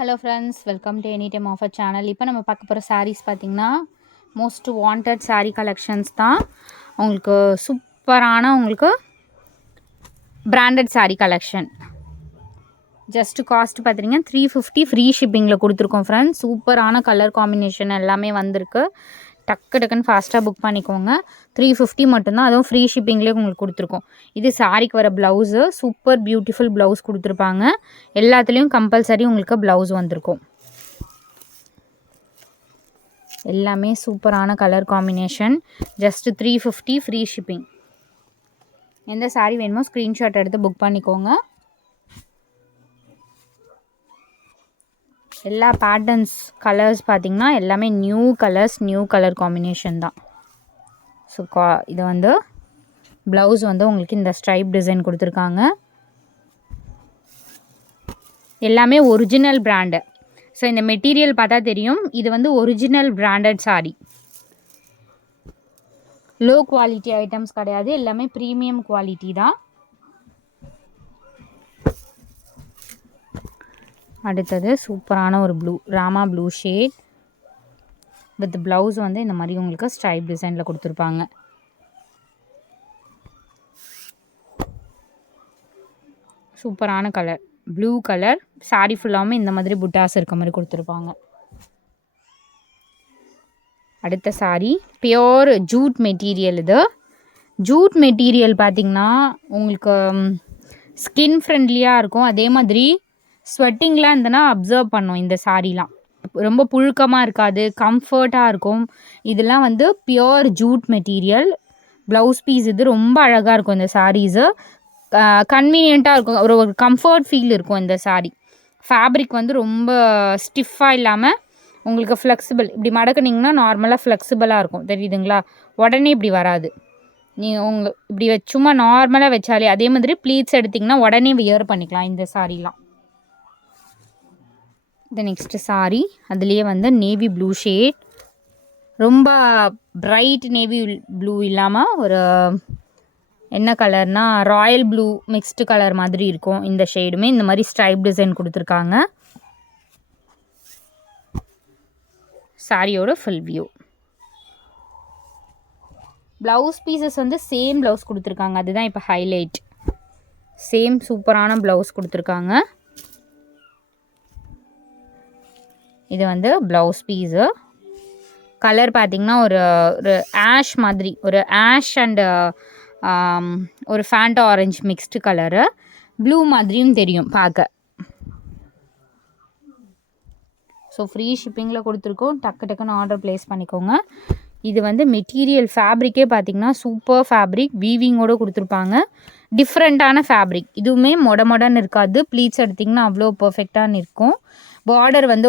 Hello friends, welcome to any time offer channel. இப்போ நம்ம பார்க்க போகிற சாரீஸ் பார்த்திங்கன்னா மோஸ்ட் வாண்டட் சாரீ கலெக்ஷன்ஸ் தான். உங்களுக்கு சூப்பரான உங்களுக்கு branded sari collection. Just cost பார்த்திங்கன்னா 350 ஃப்ரீ ஷிப்பிங்கில் கொடுத்துருக்கோம் ஃப்ரெண்ட்ஸ். சூப்பரான கலர் காம்பினேஷன் எல்லாமே வந்திருக்கு. டக்கு டக்குன்னு ஃபாஸ்ட்டாக புக் பண்ணிக்கோங்க. 350 மட்டும்தான், அதுவும் ஃப்ரீ ஷிப்பிங்லேயே உங்களுக்கு கொடுத்துருக்கோம். இது சாரிக்கு வர ப்ளவுஸு, சூப்பர் பியூட்டிஃபுல் ப்ளவுஸ் கொடுத்துருப்பாங்க. எல்லாத்துலேயும் கம்பல்சரி உங்களுக்கு ப்ளவுஸ் வந்திருக்கும். எல்லாமே சூப்பரான colour combination. Just 350 free shipping. எந்த சாரீ வேணுமோ ஸ்க்ரீன்ஷாட் எடுத்து புக் பண்ணிக்கோங்க. எல்லா பேட்டர்ன்ஸ் கலர்ஸ் பார்த்திங்கன்னா எல்லாமே new colours, new colour combination தான். ஸோ இது வந்து ப்ளவுஸ் வந்து உங்களுக்கு இந்த ஸ்ட்ரைப் டிசைன் கொடுத்துருக்காங்க. எல்லாமே ஒரிஜினல் பிராண்டு. ஸோ இந்த மெட்டீரியல் பார்த்தா தெரியும், இது வந்து original branded sari. Low quality items கிடையாது, எல்லாமே ப்ரீமியம் குவாலிட்டி தான். அடுத்தது சூப்பரான ஒரு blue, Rama blue shade with blouse வந்து இந்த மாதிரி உங்களுக்கு ஸ்ட்ரைப் டிசைனில் கொடுத்துருப்பாங்க. சூப்பரான கலர் ப்ளூ கலர். சாரீ ஃபுல்லாகவும் இந்த மாதிரி புட்டாஸ் இருக்க மாதிரி கொடுத்துருப்பாங்க. அடுத்த சாரீ பியோர் ஜூட் மெட்டீரியல். இது ஜூட் மெட்டீரியல் பார்த்திங்கன்னா உங்களுக்கு ஸ்கின் ஃப்ரெண்ட்லியாக இருக்கும். அதே மாதிரி ஸ்வெட்டிங்லாம் இருந்ததுன்னா அப்சர்வ் பண்ணும். இந்த சாரீலாம் ரொம்ப புழுக்கமாக இருக்காது, கம்ஃபர்ட்டாக இருக்கும். இதெல்லாம் வந்து pure jute material. Blouse piece இது ரொம்ப அழகாக இருக்கும். இந்த சாரீஸு கன்வீனியண்ட்டாக இருக்கும், ஒரு கம்ஃபர்ட் ஃபீல் இருக்கும். இந்த சாரீ ஃபேப்ரிக் வந்து ரொம்ப ஸ்டிஃபாக இல்லாமல் உங்களுக்கு ஃப்ளெக்சிபிள். இப்படி மடக்குனிங்கன்னா நார்மலாக ஃப்ளெக்சிபிளாக இருக்கும், தெரியுதுங்களா? உடனே இப்படி வராது. இப்படி சும்மா நார்மலாக வச்சாலே, அதே மாதிரி ப்ளீட்ஸ் எடுத்திங்கன்னா உடனே வியர் பண்ணிக்கலாம் இந்த சாரீலாம். இந்த நெக்ஸ்ட்டு சாரீ அதுலேயே வந்து நேவி ப்ளூ ஷேட். ரொம்ப பிரைட் நேவி ப்ளூ இல்லாமல் ஒரு என்ன கலர்னால் ராயல் ப்ளூ மிக்ஸ்டு கலர் மாதிரி இருக்கும். இந்த ஷேடுமே இந்த மாதிரி ஸ்ட்ரைப் டிசைன் கொடுத்துருக்காங்க. சாரியோட ஃபுல் வியூ. ப்ளவுஸ் பீசஸ் வந்து சேம் ப்ளவுஸ் கொடுத்துருக்காங்க, அதுதான் இப்போ ஹைலைட். சேம் சூப்பரான ப்ளவுஸ் கொடுத்துருக்காங்க. இது வந்து ப்ளவுஸ் பீஸு. கலர் பார்த்திங்கன்னா ஒரு ஆஷ் மாதிரி, ஒரு ஆஷ் அண்டு ஒரு Fanta orange mixed colour. Blue மாதிரியும் தெரியும் பார்க்க. ஸோ ஃப்ரீ ஷிப்பிங்கில் கொடுத்துருக்கோம். டக்கு டக்குன்னு ஆர்டர் ப்ளேஸ் பண்ணிக்கோங்க. இது வந்து மெட்டீரியல் ஃபேப்ரிக்கே பார்த்திங்கன்னா சூப்பர் ஃபேப்ரிக், வீவிங்கோடு கொடுத்துருப்பாங்க. டிஃப்ரெண்ட்டான ஃபேப்ரிக், இதுவுமே மொடன்னு இருக்காது. ப்ளீட்ஸ் எடுத்திங்கன்னா அவ்வளோ பர்ஃபெக்டாக இருக்கும். பார்டர் வந்து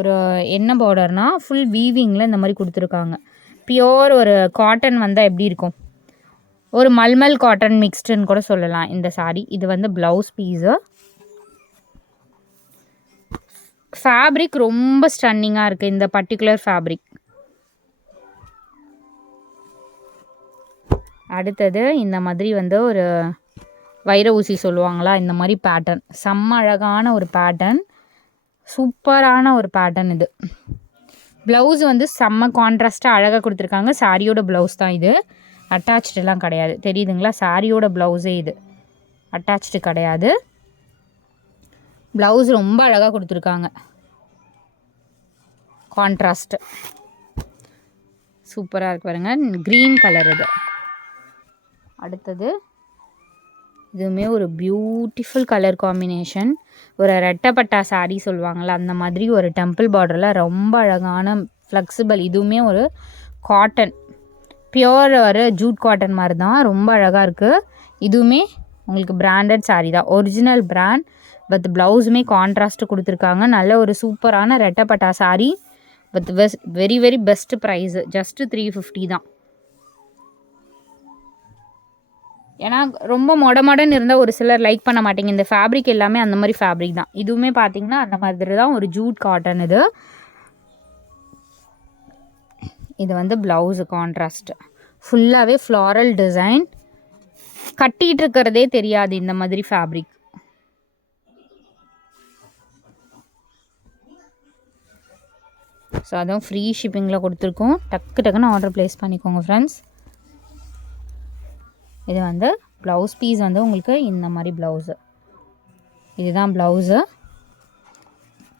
ஒரு என்ன பார்டர்னால் ஃபுல் வீவிங்கில் இந்த மாதிரி கொடுத்துருக்காங்க. பியோர் ஒரு காட்டன் வந்தால் எப்படி இருக்கும், ஒரு மல்மல் காட்டன் மிக்ஸ்டுன்னு கூட சொல்லலாம் இந்த சாரீ. இது வந்து ப்ளவுஸ் பீஸு. ஃபேப்ரிக் ரொம்ப ஸ்டன்னிங்காக இருக்குது இந்த பர்டிகுலர் ஃபேப்ரிக். அடுத்தது இந்த மாதிரி வந்து ஒரு வைர ஊசி சொல்லுவாங்களா, இந்த மாதிரி பேட்டர்ன். செம்ம அழகான ஒரு பேட்டர்ன், சூப்பரான ஒரு பேட்டர்ன். இது ப்ளவுஸ் வந்து செம்ம கான்ட்ராஸ்ட்டாக அழகாக கொடுத்துருக்காங்க. சாரியோட ப்ளவுஸ் தான் இது, அட்டாச்டெல்லாம் கிடையாது, தெரியுதுங்களா? சாரியோட ப்ளவுஸே இது, அட்டாச்டு கிடையாது. ப்ளவுஸ் ரொம்ப அழகாக கொடுத்துருக்காங்க, கான்ட்ராஸ்ட்டு சூப்பராக இருக்கு பாருங்கள். க்ரீன் கலர் இது. அடுத்தது இதுவுமே ஒரு பியூட்டிஃபுல் கலர் காம்பினேஷன். ஒரு ரெட்டப்பட்டா சாரீ சொல்லுவாங்கள்ல, அந்த மாதிரி ஒரு டெம்பிள் பார்டரில் ரொம்ப அழகான ஃப்ளெக்சிபிள். இதுவுமே ஒரு காட்டன், பியோர் ஒரு ஜூட் காட்டன் மாதிரி தான், ரொம்ப அழகாக இருக்குது. இதுவுமே உங்களுக்கு பிராண்டட் சாரீ தான், ஒரிஜினல் பிராண்ட். வித் ப்ளவுஸுமே கான்ட்ராஸ்ட்டு கொடுத்துருக்காங்க. நல்ல ஒரு சூப்பரான ரெட்டப்பட்டா sari with very very best price. Just 350 தான். ஏன்னா ரொம்ப மொடன்னு இருந்தால் ஒரு சிலர் லைக் பண்ண மாட்டேங்க. இந்த ஃபேப்ரிக் எல்லாமே அந்த மாதிரி ஃபேப்ரிக் தான். இதுவுமே பார்த்திங்கன்னா அந்த மாதிரி தான், ஒரு ஜூட் காட்டன் இது. இது வந்து ப்ளவுஸு கான்ட்ராஸ்ட்டு, ஃபுல்லாகவே ஃப்ளாரல் டிசைன். கட்டிகிட்டு இருக்கிறதே தெரியாது இந்த மாதிரி ஃபேப்ரிக். ஸோ அதுவும் ஃப்ரீ ஷிப்பிங்கில் கொடுத்துருக்கோம். டக்குன்னு ஆர்டர் ப்ளேஸ் பண்ணிக்கோங்க ஃப்ரெண்ட்ஸ். இது வந்து ப்ளவுஸ் பீஸ் வந்து உங்களுக்கு இந்த மாதிரி ப்ளவுஸு, இதுதான் ப்ளவுஸு.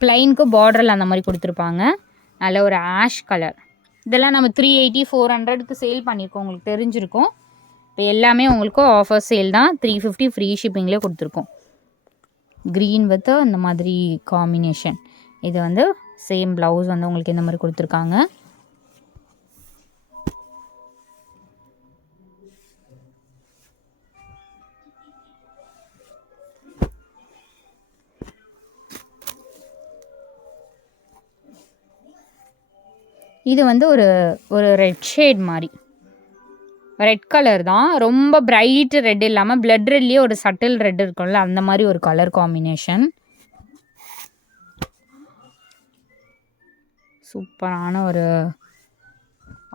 ப்ளைனுக்கு பார்டரில் அந்த மாதிரி கொடுத்துருப்பாங்க. நல்ல ஒரு ஆஷ் கலர். இதெல்லாம் நம்ம 380 400க்கு சேல் பண்ணியிருக்கோம், உங்களுக்கு தெரிஞ்சிருக்கும். இப்போ எல்லாமே உங்களுக்கு ஆஃபர் சேல் தான். 350 ஃப்ரீ ஷிப்பிங்லேயே கொடுத்துருக்கோம். க்ரீன் வித் இந்த மாதிரி காம்பினேஷன். இது வந்து சேம் ப்ளவுஸ் வந்து உங்களுக்கு இந்த மாதிரி கொடுத்துருக்காங்க. இது வந்து ஒரு ரெட் ஷேட் மாதிரி, ரெட் கலர் தான். ரொம்ப பிரைட் ரெட் இல்லாமல் பிளட் ரெட்லேயே ஒரு சட்டில் ரெட் இருக்கும்ல, அந்த மாதிரி ஒரு கலர் காம்பினேஷன். சூப்பரான ஒரு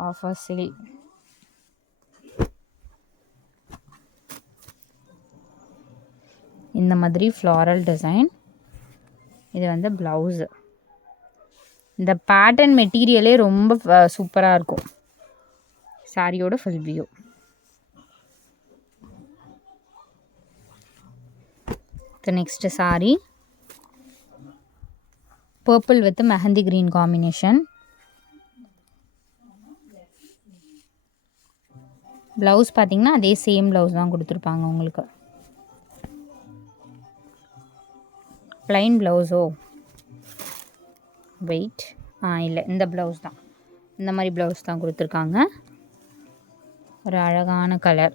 ஆஃபர் சேல். இந்த மாதிரி ஃப்ளாரல் டிசைன். இது வந்து ப்ளவுஸு. இந்த பேட்டர்ன் மெட்டீரியலே ரொம்ப சூப்பராக இருக்கும். சாரியோட full view. Next sorry purple with mehndi green combination. Blouse பார்த்தீங்கன்னா அதே சேம் ப்ளவுஸ் தான் கொடுத்துருப்பாங்க உங்களுக்கு. ப்ளைன் ப்ளவுஸோ, வெயிட், இல்லை இந்த ப்ளவுஸ் தான், இந்த மாதிரி ப்ளவுஸ் தான் கொடுத்துருக்காங்க. ஒரு அழகான கலர்.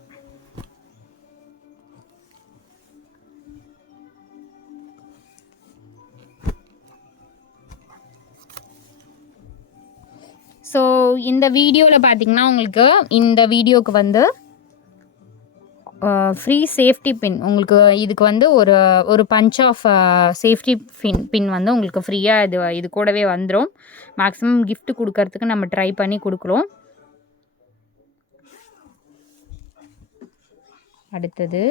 ஸோ இந்த வீடியோவில் பார்த்திங்கன்னா உங்களுக்கு இந்த வீடியோவுக்கு வந்து ஃப்ரீ சேஃப்டி பின் உங்களுக்கு, இதுக்கு வந்து ஒரு பஞ்ச் ஆஃப் சேஃப்டி பின் வந்து உங்களுக்கு ஃப்ரீயாக இது கூடவே வந்துடும். மேக்ஸிமம் gift கொடுக்கறதுக்கு நம்ம ட்ரை பண்ணி கொடுக்குறோம். அடுத்தது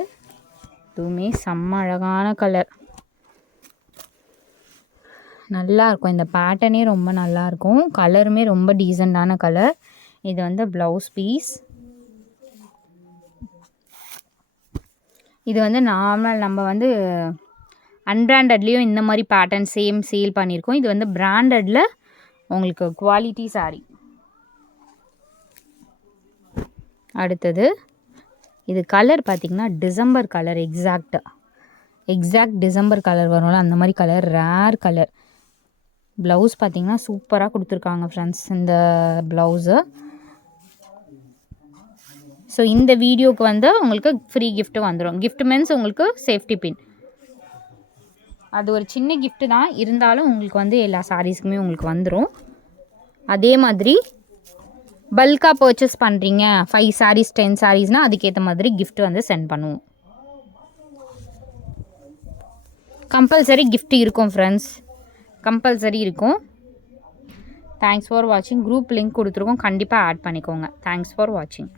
இதுவுமே செம்ம அழகான கலர், நல்லாயிருக்கும். இந்த பேட்டர்னே ரொம்ப நல்லாயிருக்கும், கலருமே ரொம்ப டீசெண்டான கலர். இது வந்து ப்ளவுஸ் பீஸ். இது வந்து நார்மல் நம்ம வந்து அன்பிராண்டட்லேயும் இந்த மாதிரி பேட்டர்ன் சேம் சேல் பண்ணியிருக்கோம். இது வந்து பிராண்டடில் உங்களுக்கு குவாலிட்டி சாரீ. அடுத்தது இது கலர் பார்த்திங்கன்னா December colour, exact December colour வரும்ல, அந்த மாதிரி கலர், ரேர் கலர். ப்ளவுஸ் பார்த்திங்கன்னா சூப்பராக கொடுத்துருக்காங்க ஃப்ரெண்ட்ஸ் இந்த ப்ளவுஸு. ஸோ இந்த வீடியோவுக்கு வந்து உங்களுக்கு ஃப்ரீ gift வந்துடும். gift மீன்ஸ் உங்களுக்கு சேஃப்டி பின். அது ஒரு சின்ன gift தான், இருந்தாலும் உங்களுக்கு வந்து எல்லா சாரீஸுக்குமே உங்களுக்கு வந்துடும். அதே மாதிரி பல்காக பர்ச்சேஸ் பண்ணுறீங்க, 5 sarees 10 sareesனால் அதுக்கேற்ற மாதிரி gift வந்து சென்ட் பண்ணுவோம். கம்பல்சரி gift இருக்கும் ஃப்ரெண்ட்ஸ், கம்பல்சரி இருக்கும். தேங்க்ஸ் ஃபார் வாட்சிங். குரூப் லிங்க் கொடுத்துருக்கோம், கண்டிப்பாக ஆட் பண்ணிக்கோங்க. தேங்க்ஸ் ஃபார் வாட்சிங்.